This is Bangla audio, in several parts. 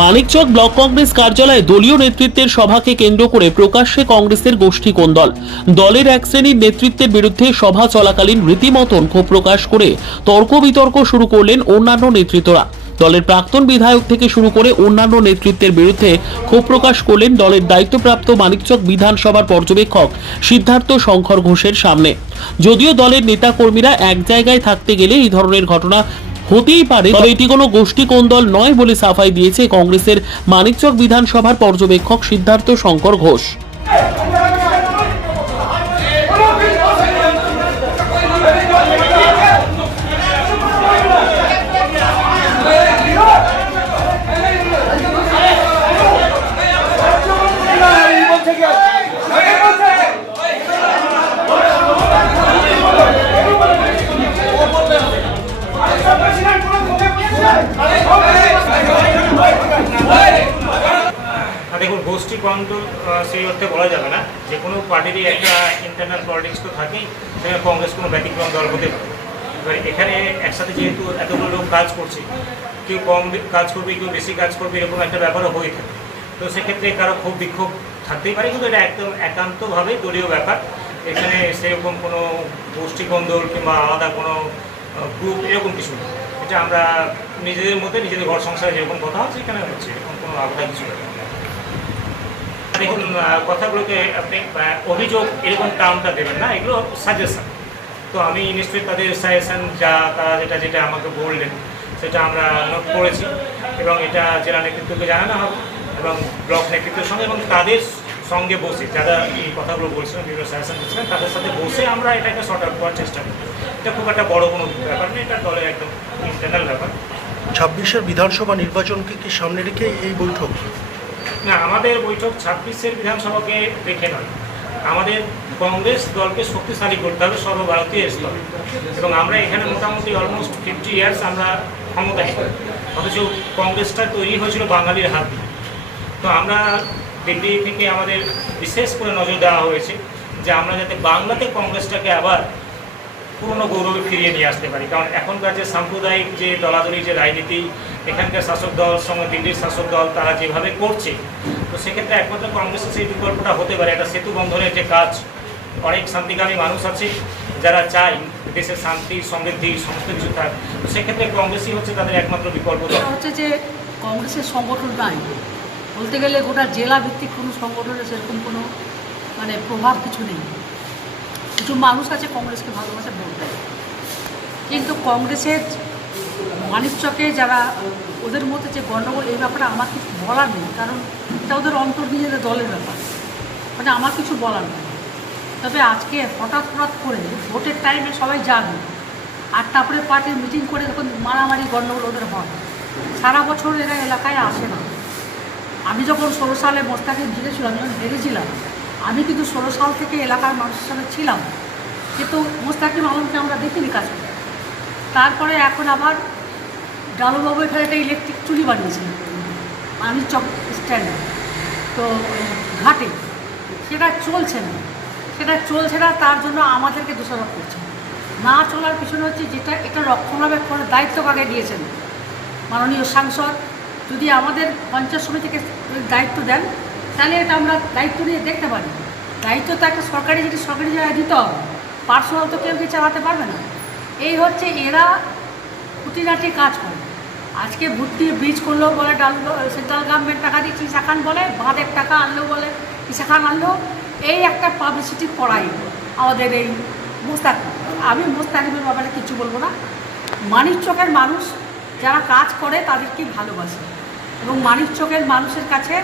মানিকচক ব্লক কংগ্রেস কার্যালয়ে দলীয় নেতৃত্বের সভাকে কেন্দ্র করে প্রকাশ্যে কংগ্রেসের গোষ্ঠী কোন্দল দলের এক শ্রেণির নেতৃত্বের বিরুদ্ধে সভা চলাকালীন রীতিমতন ক্ষোভ প্রকাশ করে তর্ক বিতর্ক শুরু করলেন অন্যান্য নেতৃত্বরা। দলের প্রাক্তন বিধায়ক থেকে শুরু করে অন্যান্য নেতৃত্বের বিরুদ্ধে ক্ষোভ প্রকাশ করলেন দলের দায়িত্বপ্রাপ্ত মানিকচক বিধানসভার পর্যবেক্ষক সিদ্ধার্থ শঙ্কর ঘোষের সামনে। যদিও দলের নেতাকর্মীরা এক জায়গায় থাকতে গেলে এই ধরনের ঘটনা হতেই পারে তবে এটি কোনো গোষ্ঠী কোন্দল নয় বলে সাফাই দিয়েছে কংগ্রেসের মানিকচক বিধানসভার পর্যবেক্ষক সিদ্ধার্থ শঙ্কর ঘোষ। সেই অর্থে বলা যাবে না। যে কোনো পার্টিরই একটা ইন্টারনাল পলিটিক্স তো থাকেই, সেখানে কংগ্রেস কোনো ব্যতিক্রম দল হতে পারে। এবার এখানে একসাথে যেহেতু এতগুলো লোক কাজ করছে, কেউ কম কাজ করবে, কেউ বেশি কাজ করবে, এরকম একটা ব্যাপারও হয়ে থাকে। তো সেক্ষেত্রে কারও খুব বিক্ষোভ থাকতেই পারে, কিন্তু এটা একদম একান্তভাবে দলীয় ব্যাপার। এখানে সেরকম কোনো গোষ্ঠী কন্দল কিংবা আলাদা কোনো গ্রুপ এরকম কিছু নেই এটা আমরা নিজেদের মধ্যে, নিজেদের ঘর সংসারে যেরকম কথা হচ্ছে, এখানে হচ্ছে, এরকম কোনো আলাদা কিছু নেই দেখুন কথাগুলোকে আপনি অভিযোগ এরকম টার্মটা দেবেন না, এগুলো সাজেশন তো আমি নিশ্চয়ই তাদের সাজেশন যা তারা যেটা যেটা আমাকে বললেন, সেটা আমরা নোট করেছি এবং এটা জেলা নেতৃত্বকে জানানো হবে এবং ব্লক নেতৃত্বের সঙ্গে এবং তাদের সঙ্গে বসে যারা এই কথাগুলো বলছিলেন, বিভিন্ন সাজেশন দিচ্ছিলেন, তাদের সাথে বসে আমরা এটাকে শর্ট আউট করার চেষ্টা করি এটা খুব একটা বড় কোনো ব্যাপার নেই এটা দলের একদম ইন্টারনাল ব্যাপার। ছাব্বিশের বিধানসভা নির্বাচনকে কি সামনে রেখে এই বৈঠক? না, আমাদের বৈঠক ছাব্বিশের বিধানসভাকে দেখে নয়। আমাদের কংগ্রেস দলকে শক্তিশালী করতে হবে সর্বভারতীয় স্তরে। এবং আমরা এখানে মোটামুটি অলমোস্ট ফিফটি ইয়ার্স আমরা ক্ষমতায় অথচ কংগ্রেসটা তৈরি হয়েছিল বাঙালির হাত দিয়ে। তো আমরা দিল্লি থেকে আমাদের বিশেষ করে নজর দেওয়া হয়েছে যে আমরা যাতে বাংলাতে কংগ্রেসটাকে আবার পুরনো গৌরবে ফিরিয়ে নিয়ে আসতে পারি। কারণ এখনকার যে সাম্প্রদায়িক যে দলাদলি, যে রাজনীতি, এখানকার শাসক দল, সঙ্গে দিল্লির শাসক দল, তারা যেভাবে করছে, তো সেক্ষেত্রে একমাত্র কংগ্রেসের সেই বিকল্পটা হতে পারে। একটা সেতু বন্ধনের যে কাজ, অনেক শান্তিকামী মানুষ আছে যারা চায় দেশের শান্তি, সমৃদ্ধি সমস্ত কিছু থাক তো সেক্ষেত্রে কংগ্রেসই হচ্ছে তাদের একমাত্র বিকল্প হচ্ছে যে কংগ্রেসের সংগঠন নাই। বলতে গেলে গোটা জেলা ভিত্তিক কোনো সংগঠনের সেরকম কোনো মানে প্রভাব কিছু নেই। কিছু মানুষ আছে কংগ্রেসকে ভালোবাসে ভোট দেয় কিন্তু কংগ্রেসের মানিকচকে যারা, ওদের মধ্যে যে গণ্ডগোল এই ব্যাপারে আমার কিছু বলার নেই, কারণ এটা ওদের অন্তর্নিহিত দলের ব্যাপার। মানে আমার কিছু বলার নেই। তবে আজকে হঠাৎ হঠাৎ করে ভোটের টাইমে সবাই যাবে আর তারপরে পার্টির মিটিং করে যখন মারামারি গণ্ডগোল ওদের হয়। সারা বছর এরা এলাকায় আসে না। আমি যখন ষোলো সালে মোস্তাকে জিতেছিলাম, যখন হেরেছিলাম আমি কিন্তু ষোলো সাল থেকে এলাকার মানুষের সাথে ছিলাম। কিন্তু মোস্তাকিম আলমকে আমরা দেখিনি করতে। তারপরে এখন আবার ডালুবাবু এখানে একটা ইলেকট্রিক চুরি বানিয়েছিলেন আমি চক স্ট্যান্ডে তো, ঘাটে। সেটা চলছে না। সেটা চলছে না, তার জন্য আমাদেরকে দোষারোপ করছে। না চলার পিছনে হচ্ছে যেটা, এটা রক্ষণাবেক্ষণের দায়িত্ব কাকে দিয়েছেন মাননীয় সাংসদ? যদি আমাদের পঞ্চায়েত সমিতিকে দায়িত্ব দেন তাহলে এটা আমরা দায়িত্ব নিয়ে দেখতে পারি। দায়িত্ব তো একটা সরকারি, যদি সরকারি জায়গায় দিতে হবে পার্সোনাল তো কেউ কি চালাতে পারবে না? এই হচ্ছে এরা খুঁটিনাটি কাজ করে। আজকে ভর্তি ব্রিজ করলেও বলে ডাল, সেন্ট্রাল গভর্নমেন্ট টাকা দিয়ে দিচ্ছি সেখান বলে, বাঁধের টাকা আনলেও বলে সেখান আনলেও এই একটা পাবলিসিটি পড়াই আমাদের এই মোস্তাক, আমি মোস্তাকিমের ব্যাপারে কিছু বলব না। মানিক চকের মানুষ, যারা কাজ করে তাদেরকে ভালোবাসে। এবং মানিক চকের মানুষের কাছে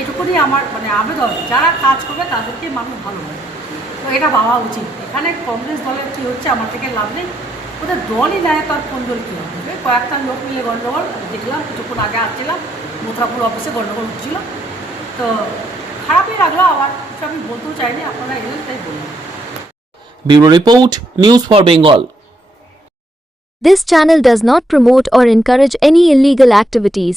এটুকুনি আমার মানে আবেদন। যারা কাজ করবে তাদেরকেই মানুষ ভালোবাসে। তো এটা ভাবা উচিত। এখানে কংগ্রেস দলের কী হচ্ছে আমার থেকে লাভ নেই। ওদের দলই নেয় তার কোন দল কী হবে? কয়েকটা লোক মিলে গণ্ডগোল দেখলাম কিছুক্ষণ আগে আসছিলাম মথুরাপুর অফিসে গণ্ডগোল হচ্ছিল। তো খারাপই লাগল আবার কিছু আমি বলতেও চাইনি আপনারা এলেন তাই বললাম। Bureau report news for Bengal. This channel does not promote or encourage any illegal activities.